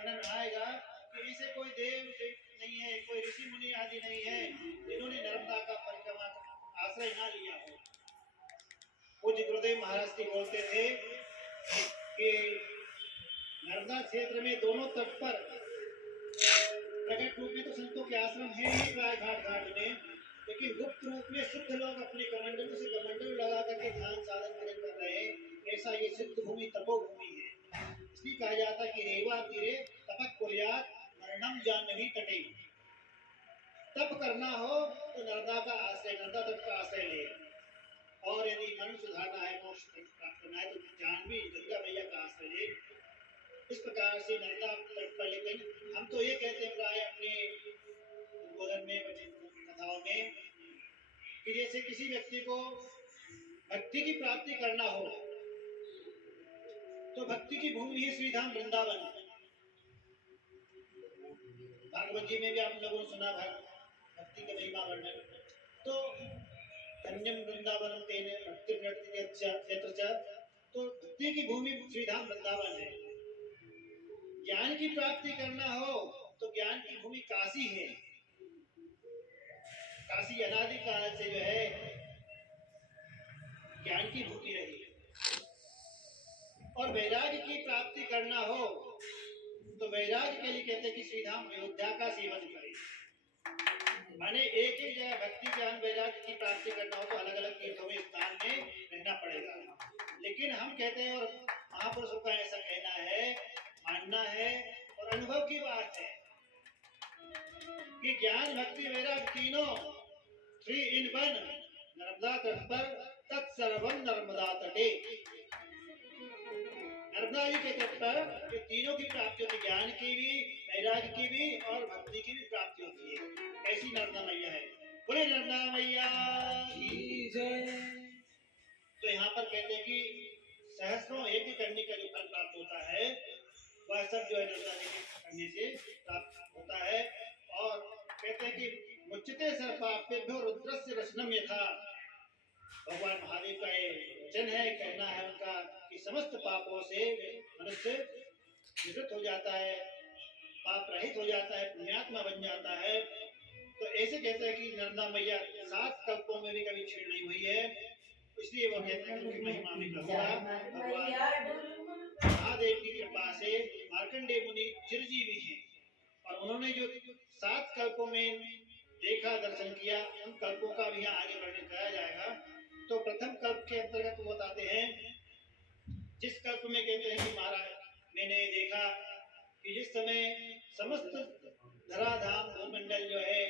वर्णन आएगा कि ऐसे कोई देव नहीं है, कोई ऋषि मुनि आदि नहीं है जिन्होंने नर्मदा का परिक्रमा आश्रय ना लिया हो। पूज्य गुरुदेव महाराज जी बोलते थे कि नर्मदा क्षेत्र में दोनों तट पर प्रकट रूप में तो संतों के आश्रम है ही प्राय घाट घाट में, लेकिन गुप्त रूप में शुद्ध लोग अपने कमंडलों से कमंडल लगा करके ध्यान साधन भजन कर रहे हैं। ऐसा ये सिद्ध भूमि तपोभूमि है। इसलिए कहा जाता है कि रेवा तीरे तपक कुर्यात मरणम जाह्नवी तटे। तप करना हो तो नर्मदा का आश्रय, नर्मदा तट का आश्रय ले। और यदि मन सुधारना है, मोक्ष प्राप्त करना है, तो जाह्नवी गंगा मैया का आश्रय ले। इस प्रकार से नर्मदा तट पर, लेकिन हम तो ये कहते हैं प्राय अपने उद्बोधन में, कथाओं में, कि जैसे किसी व्यक्ति को भक्ति की प्राप्ति करना हो तो भक्ति की भूमि है श्रीधाम वृंदावन। भागवत जी में भी आप लोगों ने सुना भक्ति का महिमा वर्णन। तो धन्यम वृंदावन तेने भक्ति क्षेत्र, तो भक्ति की भूमि श्रीधाम वृंदावन है। ज्ञान की प्राप्ति करना हो तो ज्ञान की भूमि काशी है। काशी अनादि काल से जो है ज्ञान की भूमि रही। और वैराग्य की प्राप्ति करना हो तो वैराग्य के लिए कहते हैं कि श्रीधाम अयोध्या का सेवन करें। माने एक ही जगह भक्ति ज्ञान वैराग्य की प्राप्ति करना हो तो अलग अलग तीर्थों में स्थान में रहना पड़ेगा। लेकिन हम कहते हैं, और महापुरुषों का ऐसा कहना है, मानना है और अनुभव की बात है कि ज्ञान भक्ति वैराग्य तीनों 3 in 1 नर्मदा तट पर तत्सर्वम नर्मदा तटे। नर्मदा जी के तट पर ये तीनों की प्राप्ति होती है, ज्ञान की भी, वैराग्य की भी और भक्ति की भी प्राप्ति होती है। ऐसी नर्मदा मैया है। बोले नर्मदा मैया की जय। तो यहाँ पर कहते हैं कि सहस्रों यज्ञ करने का जो फल प्राप्त होता है वह सब जो है नर्मदा जी के करने से प्राप्त होता है। और कहते हैं कि मुच्यते सर्पापेभ्यो रुद्रस्य रसनम यथा। भगवान महादेव का ये वचन है, कहना है उनका कि समस्त पापों से मनुष्य निवृत्त हो जाता है, पाप रहित हो जाता है, पुण्यात्मा बन जाता है। तो ऐसे कहते हैं कि नर्मदा मैया 7 कल्पों में भी कभी छीड़ नहीं हुई है, इसलिए वो कहते हैं उनकी महिमा में कहूँगा। भगवान महादेव की कृपा से मार्कंडेय मुनि चिरजीवी हैं और उन्होंने जो 7 कल्पों में देखा, दर्शन किया, उन कल्पों का भी यहाँ आगे वर्णन कराया जाएगा। तो प्रथम कल्प के अंतर्गत वो बताते हैं, जिस कल्प में कहते हैं कि महाराज मैंने देखा कि जिस समय समस्त धराधाम भूमंडल जो है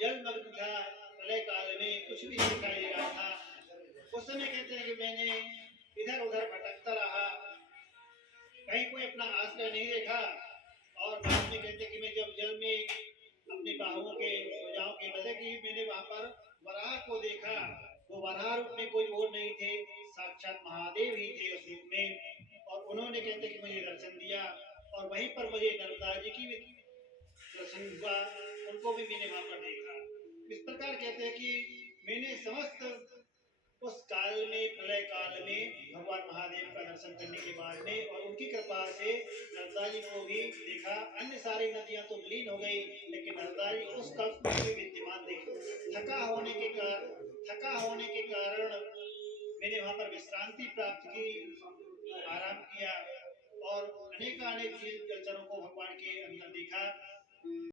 जलमग्न था, प्रलय काल में कुछ भी नहीं दिखाई दे रहा था। उस समय कहते हैं कि मैंने इधर उधर भटकता रहा, कहीं कोई अपना आश्रय नहीं देखा। और बाद में कहते हैं कि मैं जब जल में अपने बाहुओं के भुजाओं के बदले की मैंने वहां पर वराह को देखा। वो वराह रूप में कोई और नहीं थे, साक्षात महादेव ही थे उस रूप में। और उन्होंने कहते कि मुझे दर्शन दिया और वहीं पर मुझे नर्मदा जी की भी दर्शन हुआ, उनको भी मैंने वहां पर देखा। इस प्रकार कहते हैं कि मैंने समस्त उस काल में, प्रलय काल में भगवान महादेव का दर्शन करने के बाद में और उनकी कृपा से नर्मदा जी को भी देखा। अन्य सारी नदियां तो विलीन हो गई, लेकिन नर्मदा जी उस कल्प में भी विद्यमान देखी। थका होने के कारण मैंने वहां पर विश्रांति प्राप्त की, आराम किया और अनेक जलचरों को भगवान